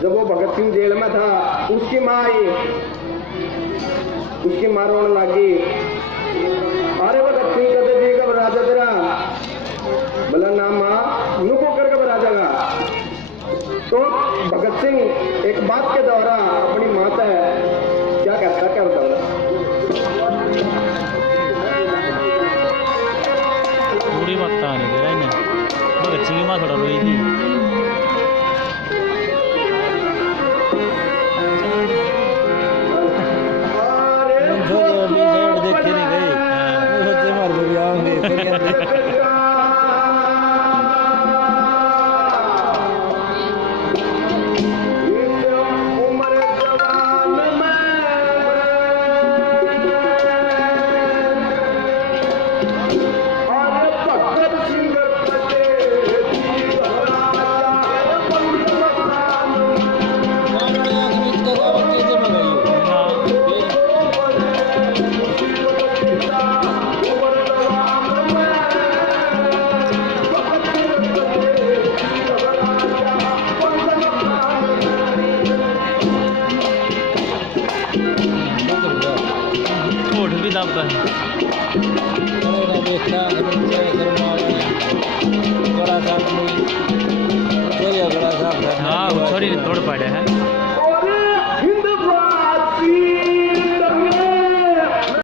जब वो भगत सिंह जेल में था उसकी माँ आई, उसकी माँ रोने लगी। अरे भगत सिंह कहते जी घबरा जा तेरा, बोला ना माँ नुको कर घबरा जाएगा। तो भगत सिंह एक बात के द्वारा अपनी माता है क्या कहता कर दो पूरी बात नहीं दे रहा इन्हें। भगत सिंह की माँ थोड़ा रोई थी। हाँ छोरी तोड़ पड़े हैं।